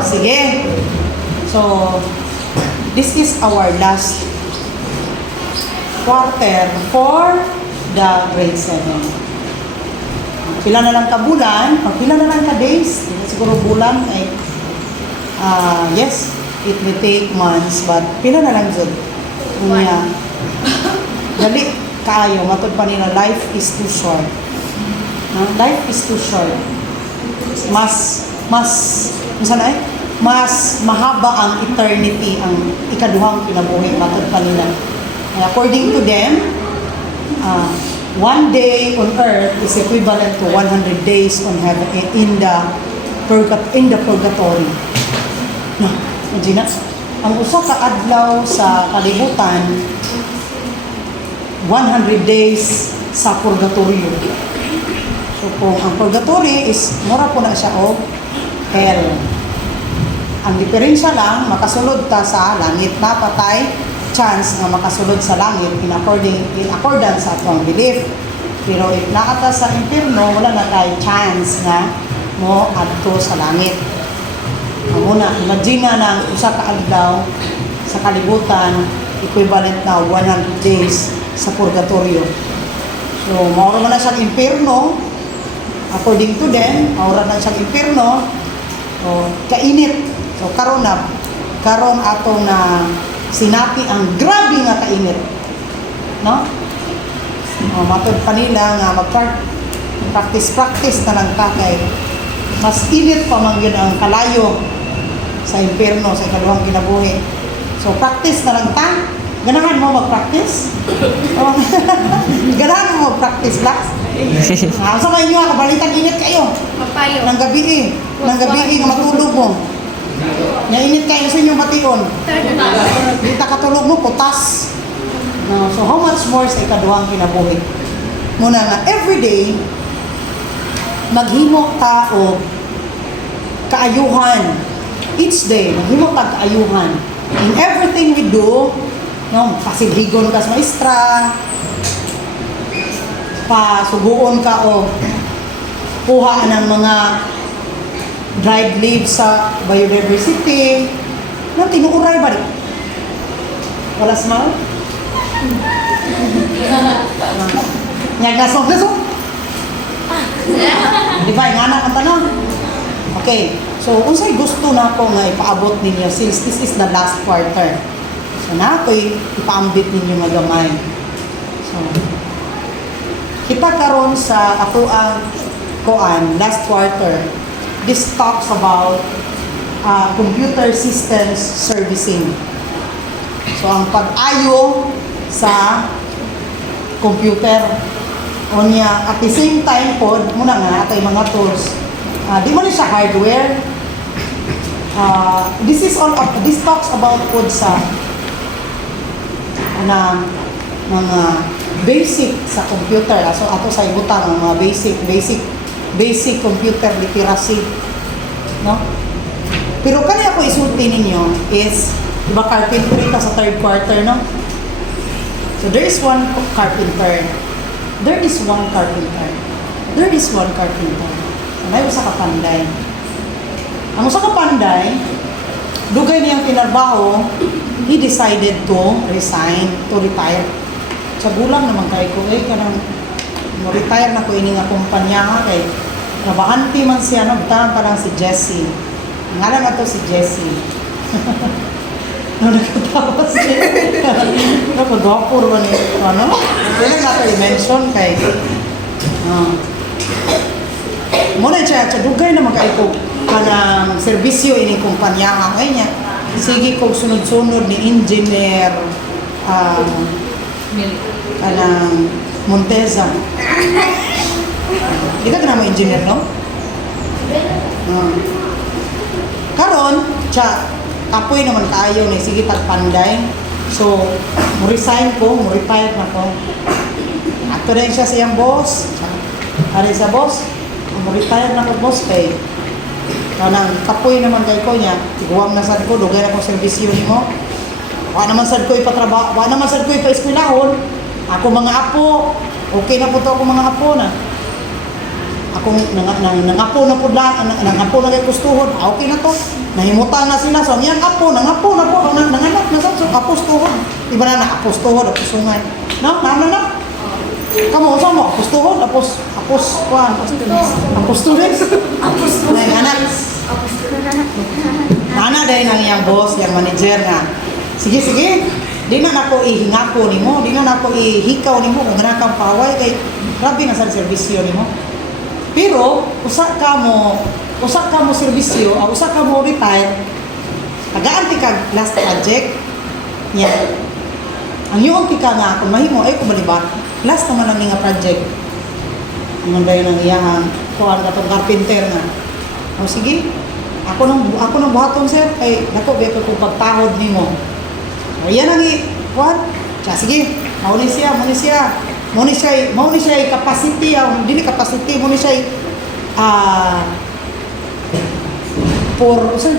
Sige. So, this is our last quarter for the grade 7. Pila na lang ka bulan, o pila na lang ka days, siguro bulan ay, yes, it may take months, but pila na lang dyan. Dali kayo, matod pa nila, life is too short. Life is too short. Mas mahaba ang eternity, ang ikaduhang kinabuhi, matod pa nila. According to them, 1 day on earth is equivalent to 100 days on heaven in the purgatory. Imagine, ang usa ka adlaw sa kalibutan, 100 days sa purgatorio. So kung ang purgatory is mura po na siya o hell. Ang diferensya lang, makasulod ta sa langit na patay, chance na makasulod sa langit in accordance sa atong belief. Pero if nakata sa impyerno, wala na tayo chance na mo adto sa langit. Ang una, imagine na ng usa ka adlaw sa kalibutan, equivalent na 100 days sa purgatorio. So, maura man na siyang impyerno, according to them, maura na siyang impyerno, o kainit. So, karon atong na sinati ang grabe nga kainit. No? Matod pa nila nga mag-practice na lang ka kay mas init pa man yun ang kalayo sa impyerno, sa ikaduhang kinabuhi. So, practice na lang ta. Ganahan mo mag-practice? Ganahan mo mag-practice, Lax? Sa mga inyo, kabalitan init kayo. Mapayo. Nang gabi nga matulog mo. Nainit kayo sa inyong bation. Dita katulog mo, putas. No, so how much more sa ikaduhang kinabuhi? Muna nga, everyday, maghimo ta o kaayuhan. Each day, maghimo ta kaayuhan. In everything we do, no, pasilhigon ka sa maestra, pasuguon ka o kuha ng mga dried leaves sa biodiversity, no, tinuuray ba rin? Wala smile? Nyaglasog. Di ba, yung anak ang tanong? Okay, so unsay gusto na ako nga ipaabot ninyo since this is the last quarter. So na ako'y ipaambit ninyo nga gamay. So, kita karon sa ako ang last quarter. This talks about computer systems servicing. So, ang pag-ayo sa computer. At the same time po, muna nga, atay mga tools. Di mo na siya hardware. This talks about po sa mga basic sa computer. So, ato sa ibutan, ang mga basic computer literacy. No? Pero kanya ako isulti ninyo is, diba carpentry ka sa third quarter, no? So there is one carpenter. There is one carpenter. May usa ka panday. Ang usa ka panday, dugay niyang tinarbaho, he decided to retire. Sa gulang naman kay ko, kanang retire na ko ini nga kumpanya nga kay trabahanti man siya, no? Bitahan pa lang si Jessie. Ang ngalan na to si Jessie. Nakatawa siya. Nakagwapor man eh. Ano? Kaya nga ito i-mention kay muna siya, dugay naman kayo ko kanang serbisyo ini kumpanya nga ngayon niya. Sige kong sunod-sunod ni engineer kanang Monteza. Di ka naman engineer, no? Karon, apoy naman kayo na sige tagpanday. So, mo-resign ko, mo-retire na ko. Ato rin siya sa iyang boss. Ari sa boss, mo-retire na ko boss kay kanang kapoy naman kay ko niya. Iguwam na sad ko, dugay na kong servisyo nimo. Wa naman sad ko ipatrabaho, wa naman sad ko ipa-eskwelahon. Ako mga apo, okay na po to ako mga apo na. nangapo na po lang, nangapo na kay kustuhon, okay na to. Nahimutan na sila, so yan nangapo na po, nanganak na so apustuhon. Iba na apustuhon, apusungay. No, na. Kamu sa mo, apustuhon, apustulis. Nay anak. Nana dahil nang iyang boss, yang manager nga. Sige, di na nako ihingako nimo, di na nako ihikaw nimo kung ganang paway kay grabe nga sa serbisyo nimo. Pero usa ka mo serbisyo, usa ka mo retire, tagaan ti kag last project nya. Ang yung tika nga kung mahimo ay kumalibat, last naman ang nga project. Ang dahil nang iyang kuan katong carpenter nga. O sige, ako nang buhaton sir, ay dako biya ko pagpahod nimo. O yan ang kuan. Sige, mauni siya capacity, dili capacity, mauni siya usay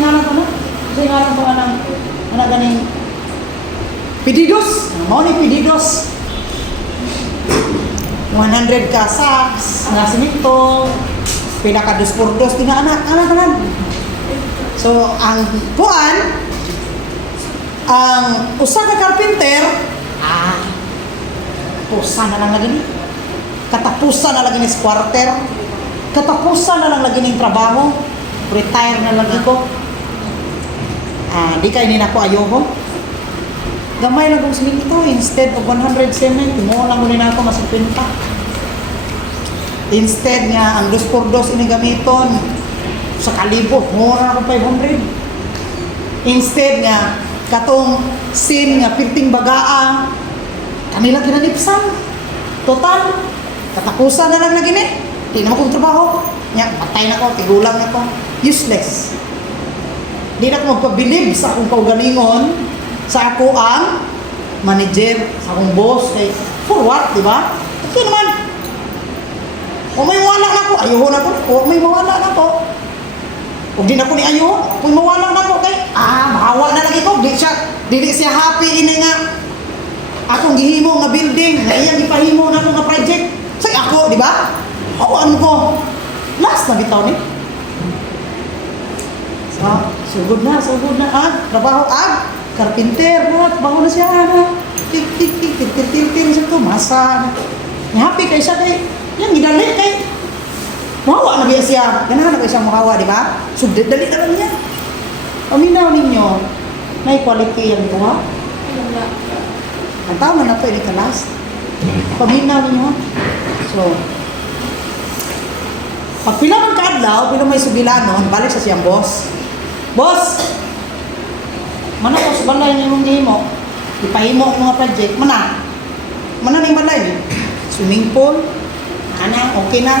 nga lang po anang ganing pedidos, mauni pedidos. 100 ka sacks na simento, pinaka 2x2 tina anak. So ang kuan, ang usa ka carpenter, pusa na lang lagi ni. Katapusan na lagi ni quarter. Katapusan na lang lagi ni trabaho. Retire na lagi ko. Di kay ni nako ayoho. Gamay lang kong simento, instead of 170, mo lang muna na ako mas 50. Instead nga ang 2x2 ini gamiton sa kalibo, mo na ako 500. Instead nga katong sin nga pirting bagaa, kanila kinanipsan. Total, katapusan na lang na gini. Di naman kong trabaho. Nya, patay na ko, tigulang na ko. Useless. Di na ko magpabilib sa akong kaugalingon, sa ako ang manager, sa akong boss. Kay, for what, di ba? Okay naman. Kung may wala na ko, ayuho na ko. Kung may mawala na ko, kung di na ko ni ayuho, kung mawala na ko, kay, mahawa na lagi ko. Dili siya happy ini nga. Akong gihimo nga building, na iyang ipahimo na ko nga project. Say ako, di ba? Hawaan ko. Last na bitaw ni. So, sugod na. Trabaho, carpenter, trabaho na siya, tir siya to, masa. Happy kay siya kay, yung gidali kay, mahawa na siya. Ganahan na kay siya mahawa, di ba? So, dali na lang niya. Paminaw ninyo, may quality yan ito, ha? Ang tama na ito, ini ka last. Paminaw ninyo, ha? So, pag pila man kaadlaw, pila may sugilanon, balik sa siyang boss. Boss! Mana ko sa balay niyo mong gihimo? Ipahimo ang mga project. Mana na yung balay? Swimming pool? Okay na.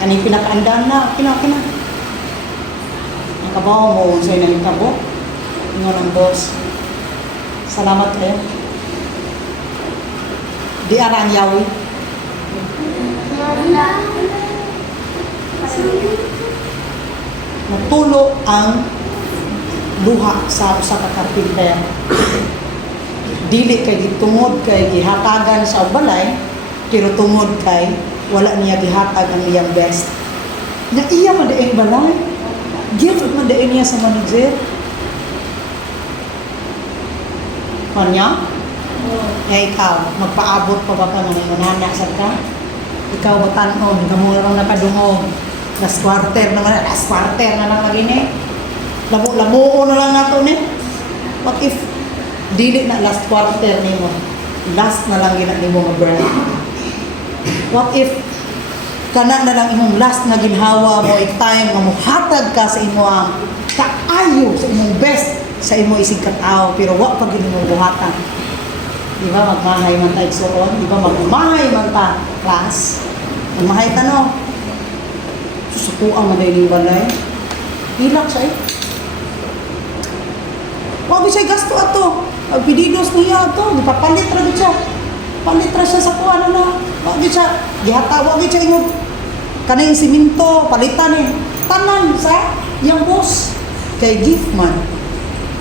Kaning pinakaandaan na, okay na. Ang kabaw mo, sa'yo na yung tabo. Ingon ang boss. Salamat kayo. Di ara ang yawi. Natulo ang luha sa usa ka carpenter. Dili kay gitungod kay gihatagan sa balay, pero tungod kay wala niya gihatag ang iyang best. Na iya man daing balay. Gift man daing niya sa manager. Kanya? Ikaw, magpaabot pa ba ka ng manana sa ka? Ikaw batanon, kamurang nakadungog. Last quarter na lang lagi ni. Lamo na lang nato ni. What if dili na last quarter nimo? Last na lang gina nimo nga brand. What if kana na lang imong last na ginhawa mo time nga mohatag ka sa imong kaayo, sa imong best, sa imong isig kat-aw, pero wa pa gid mo buhatan. Di ba magmahay man ta igsuon? Di ba magmahay man ta class? Magmahay ta no? Susukuan mo dahil yung balay. Hilak siya eh. Wag siya gasto ato. Pagpididos niya ato. Papalit ra siya. Palit ra siya sa kuha na. Wag siya. Wag siya ingog. Kanang siminto, palitan eh. Tanan sa yung boss. Kay gift man.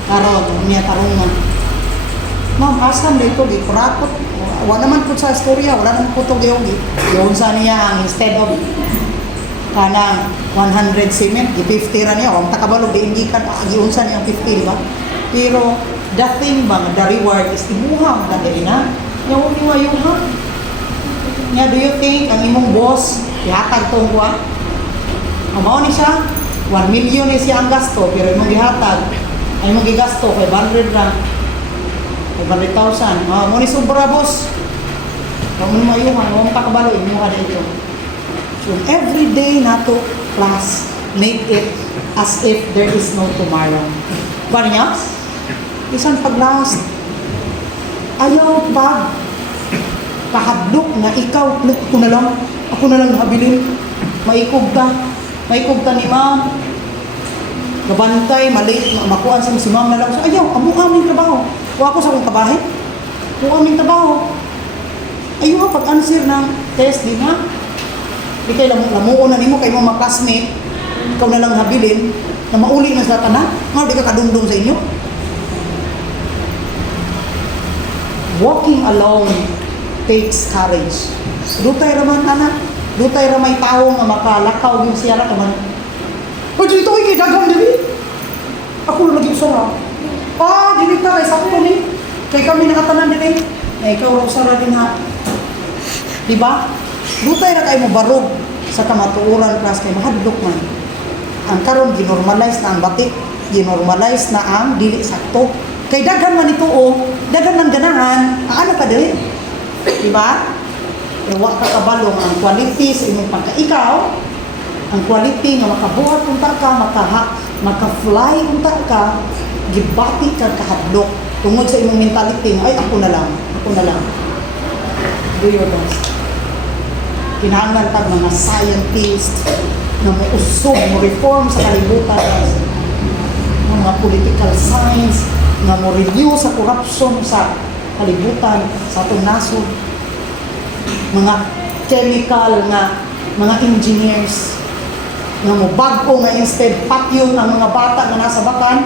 Karon, niya tarong man. Ma'am, asan na ito? Ikurakot. wala naman po sa storya, wala naman po itong giyogi. Yun sa niya ang instead of kanang 100 cement, i-50 ra niya, ang takabalog, di-indikan, yun sa niya 50, di ba? Pero, the thing ba, the reward is imuhang dati na, yung iwayuhang. Nga, do you think ang imong boss, ihatag itong kuha? Mao ni siya, 1 million ni siya ang gasto, pero imong gihatag, ay imong gigasto, 500 lang. 500,000. Mo ni sobra, boss. Kung mo mayuhan, mo makakabalo, imuha na ito. So, every day nato class, make it as if there is no tomorrow. Ba niya? Isang paglast. Ayaw pag kahadlok na ikaw, ako na lang habilin. Maikog ka ni ma'am. Gabantay, mali, makuhaan sa si ma'am na lang. So, ayaw, amo aming trabaho. Huwag ako sa akong kabahin. Amo aming trabaho. Ayaw pag-answer ng test, di na? Di kayo lamuon na nimo kay mga classmate, ikaw na lang habilin, na mauli na sa tanan, nga di ka kadungdong sa inyo. Walking alone takes courage. Dutay raman anak, dutay ramay tao nga makalakaw yung siyara naman. O dito ay dagang dili. Ako na lagi usara. Dili ka kay sakto ni. Kay kami nakatanan dili. Ikaw raw usara din ha. Diba? Dutay ra kay mo barog sa kamatuoran class kay mahadlok man. Ang karon ginormalize na ang batik, ginormalize na ang dili sakto. Kay daghan man ito daghan man ganahan, ano ka dili? Diba? Wa ka kabalong ang quality sa imong pagkaikaw, ang quality nga makabuhat unta ka, maka-fly unta ka, gibati ka kahadlok tungod sa imong mentality, ay ako na lang. Do your best. Kinahanglan tag mga scientist na may usog, mo reform sa kalibutan, mga political science, na mo review sa corruption sa kalibutan, sa atong nasod, mga chemical nga, mga engineers, nga mo bago nga instead patyon ang mga bata na nasa bakan,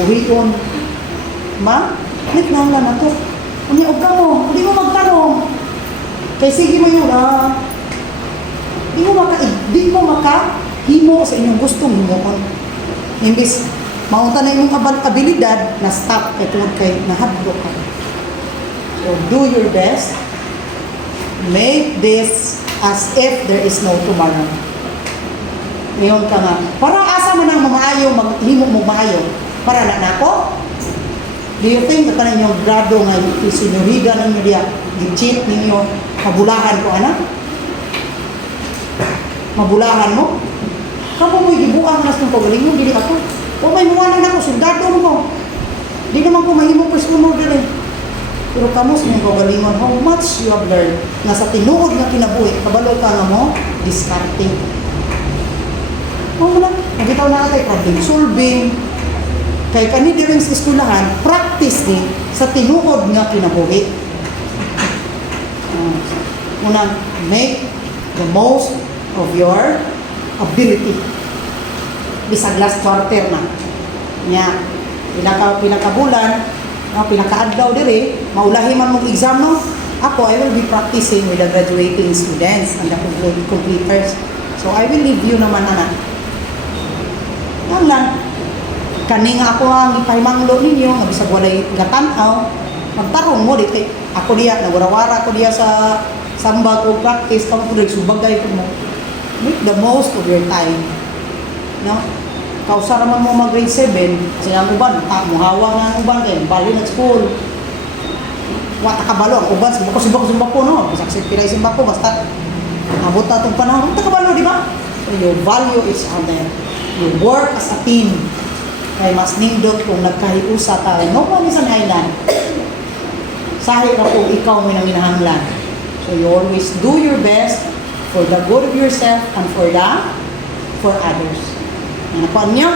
muhiyon. Kinahanglan na to. Unya, og mo, hindi mo magtanong. Kay sige mo yun, di mo makahimo sa inyong gustong himoon. Imbis, maunta na inyong abilidad na stop kay tungod kay nahadlok ka. So, do your best. Make this as if there is no tomorrow. Ngayon ka nga, parang asa man ang mamaayo, maghimo mo maayo, para na nako? Do you think na kanang inyong grado nga isinurigan ng media, gin-cheat ninyo, mabulahan ko, anak? Mabulahan mo? Kapo mo'y gibuang nas ng pagaling mo, gili ako. O may muwanan ako, sundado mo. Di naman ko mahimong personal din eh. Pero kamo sa mga pagalingon, how much you have learned na sa tinuod na kinabuhi, kabalo ka nga mo, discarding. Wala. Nagitaw na natin, problem solving. Kay kani di rin sa eskulahan, practice ni sa tinuod nga kinabuhi. Unang, make the most of your ability. Bisag last quarter na. Nya, pinakabulan, pinakaadlaw diri, maulahi man mong exam no. Ako, I will be practicing with the graduating students and the completers. So, I will leave you naman, anak. Yan lang. Kani nga ako ang ipahimanglo ninyo, nga bisag walay gatanaw, magtarong mo, dito. Ako diya, nawarawara ko diya sa sambag o practice, kamo ko subagay ko mo. Make the most of your time. No? Kausara man mo mag-grade 7, kasi ang uban, muhawa nga ang uban kayo, bali na school. Wata kabalo, ang uban, simbako, no? Bisag pilay simbako, basta abot na itong panahon, wata kabalo, di ba? So you value each other. You work as a team. Kaya mas nindot kung nagkahiusa tayo. No one is an island. Sahi ka kung ikaw may nanginahanglan. So you always do your best for the good of yourself and for others. Ano po niyo?